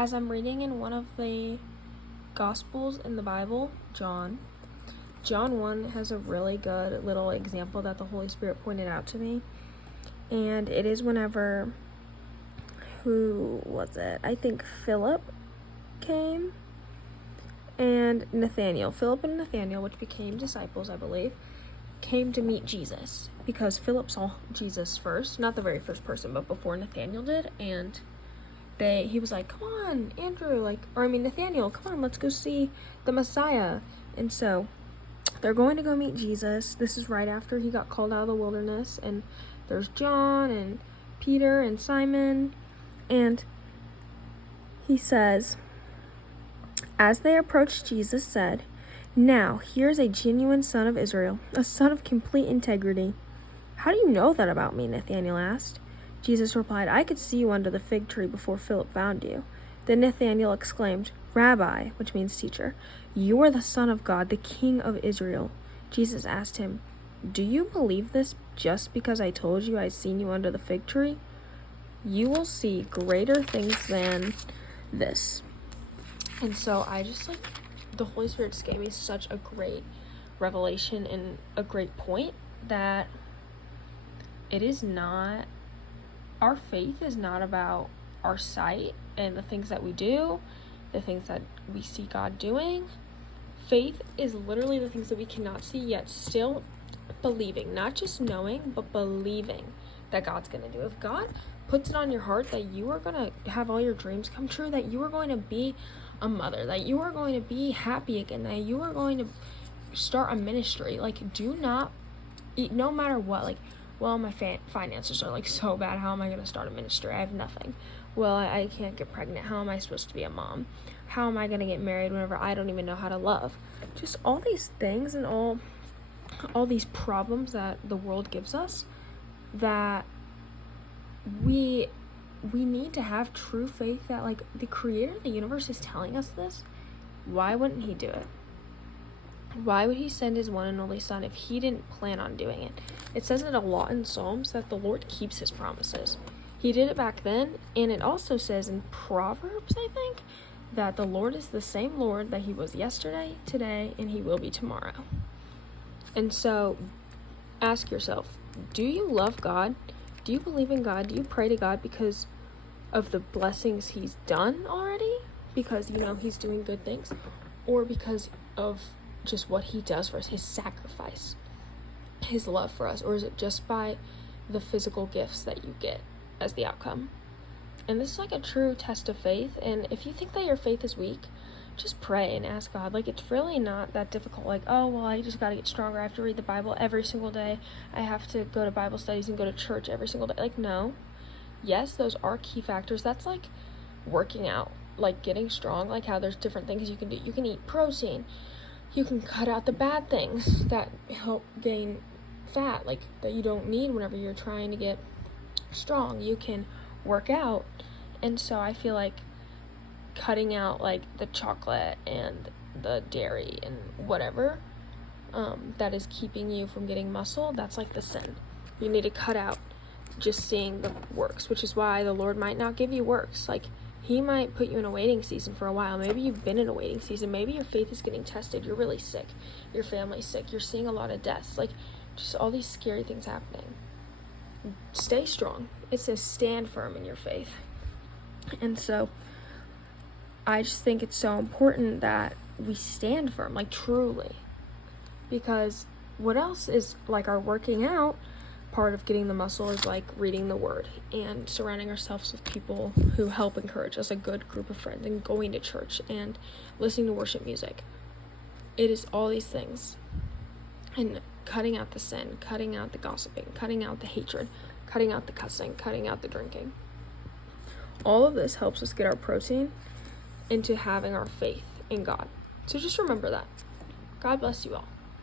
As I'm reading in one of the Gospels in the Bible, John 1 has a really good little example that the Holy Spirit pointed out to me. And it is whenever, I think Philip came and Nathaniel. Philip and Nathaniel, which became disciples, I believe, came to meet Jesus because Philip saw Jesus first, not the very first person, but before Nathaniel did, and he was like, come on, Nathaniel, come on, let's go see the Messiah. And so they're going to go meet Jesus. This is right after he got called out of the wilderness, and there's John and Peter and Simon, and he says, as they approached, Jesus said, now here's a genuine son of Israel, a son of complete integrity. How do you know that about me? Nathanael asked. Jesus replied, I could see you under the fig tree before Philip found you. Then Nathanael exclaimed, Rabbi, which means teacher, you are the Son of God, the King of Israel. Jesus asked him, do you believe this just because I told you I'd seen you under the fig tree? You will see greater things than this. And so the Holy Spirit just gave me such a great revelation and a great point that our faith is not about our sight and the things that we do, the things that we see God doing. Faith is literally the things that we cannot see yet still believing, not just knowing, but believing that God's going to do. If God puts it on your heart that you are going to have all your dreams come true, that you are going to be a mother, that you are going to be happy again, that you are going to start a ministry, do not, no matter what, well, my finances are so bad. How am I going to start a ministry? I have nothing. Well, I can't get pregnant. How am I supposed to be a mom? How am I going to get married whenever I don't even know how to love? Just all these things and all these problems that the world gives us, that we need to have true faith that the creator of the universe is telling us this. Why wouldn't he do it? Why would he send his one and only son if he didn't plan on doing it? It says it a lot in Psalms that the Lord keeps his promises. He did it back then, and it also says in Proverbs, I think, that the Lord is the same Lord that he was yesterday, today, and he will be tomorrow. And so ask yourself, do you love God? Do you believe in God? Do you pray to God because of the blessings he's done already? Because he's doing good things? Or because of just what he does for us, his sacrifice, his love for us? Or is it just by the physical gifts that you get as the outcome? And this is a true test of faith. And if you think that your faith is weak, just pray and ask God. It's really not that difficult. I just gotta get stronger. I have to read the Bible every single day. I have to go to Bible studies and go to church every single day. No. Yes, those are key factors. That's working out, getting strong, how there's different things you can do. You can eat protein. You can cut out the bad things that help gain fat, that you don't need whenever you're trying to get strong. You can work out. And so I feel cutting out the chocolate and the dairy and whatever that is keeping you from getting muscle, that's the sin. You need to cut out just seeing the works, which is why the Lord might not give you works. He might put you in a waiting season for a while. Maybe you've been in a waiting season. Maybe your faith is getting tested. You're really sick. Your family's sick. You're seeing a lot of deaths. Just all these scary things happening. Stay strong. It says stand firm in your faith. And so I just think it's so important that we stand firm, truly. Because what else is our working out? Part of getting the muscle is reading the word and surrounding ourselves with people who help encourage us, a good group of friends, and going to church and listening to worship music. It is all these things. And cutting out the sin, cutting out the gossiping, cutting out the hatred, cutting out the cussing, cutting out the drinking. All of this helps us get our protein into having our faith in God. So just remember that. God bless you all.